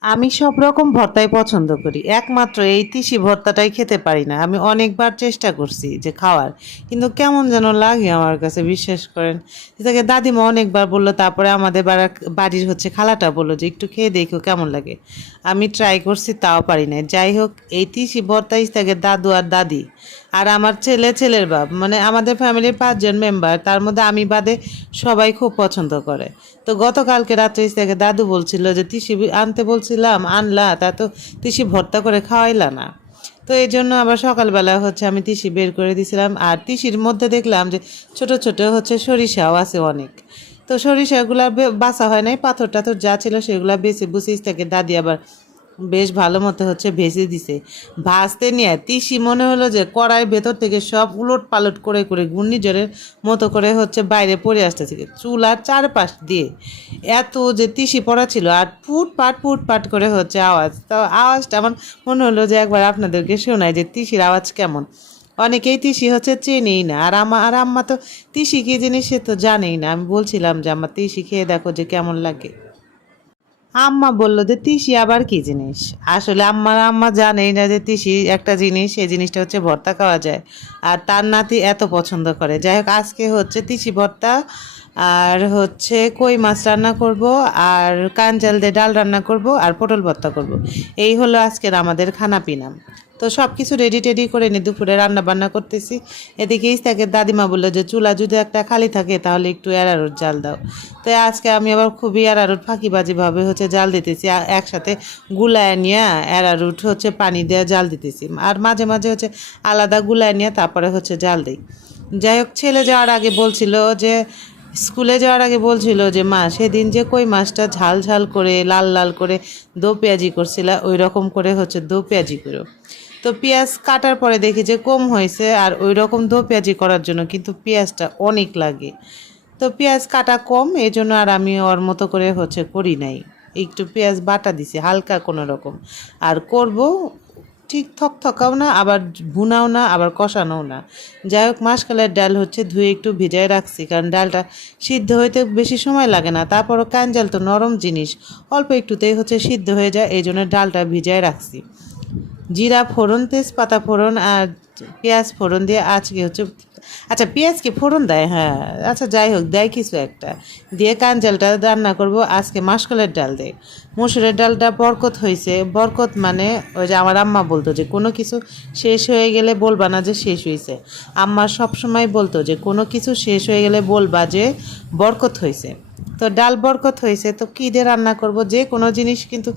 আমি সব রকম ভর্তাই পছন্দ করি। একমাত্র এই তিসি ভর্তাটাই খেতে পারি না। আমি অনেকবার চেষ্টা করছি যে খাওয়ার, কিন্তু কেমন যেন লাগে আমার কাছে, বিশ্বাস করেন। এটাকে দাদিমা অনেকবার বলল, তারপরে আমাদের বাড়া- বাড়ির হচ্ছে খালাটা বলল যে, একটু খেয়ে দেখো কেমন লাগে। আমি ট্রাই করছি, তাও পারি না যাই হোক, এই তিসি ভর্তা থাকে দাদু আর দাদি আর আমার ছেলে, ছেলের বাপ মানে আমাদের ফ্যামিলির পাঁচজন মেম্বার তার মধ্যে আমি বাদে সবাই খুব পছন্দ করে। তো গতকালকে রাত্রে থেকে দাদু বলছিল যে, তিসি আনতে বলছিলাম, আনলা তা তো তিসি ভর্তা করে খাওয়াইলা না। তো এই জন্য আবার সকালবেলা হচ্ছে আমি তিসি বের করে দিয়েছিলাম আর তিসির মধ্যে দেখলাম যে, ছোট ছোট হচ্ছে সরিষাও আছে অনেক। তো সরিষাগুলা বে- বাছা হয় নাই পাথর টাথর যা ছিল সেগুলা বেছে বুঝিস থেকে দাদি আবার বেশ ভালো মতো হচ্ছে ভেজে দিছে। ভাজতে নিয়ে তিসি মনে হলো যে কড়াই ভেতর থেকে সব উলট পালট করে করে ঘূর্ণিঝড়ের মতো করে হচ্ছে বাইরে পড়ে আসতেছে। চুলার চারপাশ দিয়ে এত যে তিসি পড়া ছিল আর ফুট পাট ফুট পাট করে হচ্ছে আওয়াজ। তো আওয়াজটা আমার মনে হলো যে একবার আপনাদেরকে শোনায় যে তিসির আওয়াজ কেমন। অনেকেই তিসি হচ্ছে চেনেই না। আর আমা, আর আম্মা তো তিসি কী জিনিস সে তো জানেই না। আমি বলছিলাম যে আমার তিসি খেয়ে দেখো যে কেমন লাগে। আম্মা বলল যে, তিসি আবার কি জিনিস? আসলে আম্মার আম্মা জানেই না যে তিসি একটা জিনিস, সেই জিনিসটা হচ্ছে ভর্তা খাওয়া যায়। আর তার নাতি এত পছন্দ করে। যাই হোক, আজকে হচ্ছে তিসি ভর্তা, আর হচ্ছে কই মাছ রান্না করব, আর কাঞ্জাল দিয়ে ডাল রান্না করব, আর পটল ভর্তা করব। এই হলো আজকের আমাদের খানা পিনা তো সব কিছু রেডি টেডি করে নি দুপুরে রান্না বান্না করতেছি। এদিকে ইস্তাকে দাদিমা বলল যে, চুলা যদি একটা খালি থাকে তাহলে একটু এরারুট জাল দাও। তো আজকে আমি আবার খুবই এরারুট ফাঁকিবাজিভাবে হচ্ছে জাল দিতেছি। একসাথে গুলায় নিয়ে এরারুট হচ্ছে পানি দিয়ে জাল দিতেছি। আর মাঝে মাঝে হচ্ছে আলাদা গুলায় নিয়ে তারপরে হচ্ছে জাল দিই। যাই হোক, ছেলে যাওয়ার আগে বলছিল যে, স্কুলে যাওয়ার আগে বলছিল যে, মা, সেদিন যে কই মাছটা ঝাল ঝাল করে, লাল লাল করে দো পেঁয়াজি করছিল ওই রকম করে হচ্ছে দো পেঁয়াজি করো। তো পেঁয়াজ কাটার পরে দেখি যে কম হয়েছে আর ওই রকম দো পেঁয়াজি করার জন্য কিন্তু পেঁয়াজটা অনেক লাগে। তো পেঁয়াজ কাটা কম এই জন্য আর আমি ওর মতো করে হচ্ছে করি নাই। একটু পেঁয়াজ বাটা দিছি, হালকা কোনো রকম। আর করব ঠিক থক থকাও না, আবার ভুনাও না, আবার কষানোও না। যাই হোক মাসকালের ডাল হচ্ছে ধুয়ে একটু ভিজায় রাখছি, কারণ ডালটা সিদ্ধ হইতে বেশি সময় লাগে না। তারপরও কাঞ্জাল তো নরম জিনিস, অল্প একটুতেই হচ্ছে সিদ্ধ হয়ে যায় এই জন্য ডালটা ভিজায় রাখছি। জিরা ফোড়ন, তেজপাতা ফোড়ন আর পেঁয়াজ ফোড়ন দিয়ে আজকে হচ্ছে আচ্ছা পেঁয়াজকে ফোড়ন দেয় হ্যাঁ। আচ্ছা যাই হোক, দেয় কিছু একটা। দিয়ে কাঞ্জালটা রান্না করব আজকে মাসকলের ডাল দেয়। মসুরের ডালটা বরকত হয়েছে। বরকত মানে ওই যে আমার আম্মা বলতো যে কোনো কিছু শেষ হয়ে গেলে বলবা না যে শেষ হয়েছে। আম্মা সবসময় বলতো যে কোনো কিছু শেষ হয়ে গেলে বলবা যে বরকত হয়েছে। তো ডাল বরকত হয়েছে, তো কী দিয়ে রান্না করব? যে কোনো জিনিস কিন্তু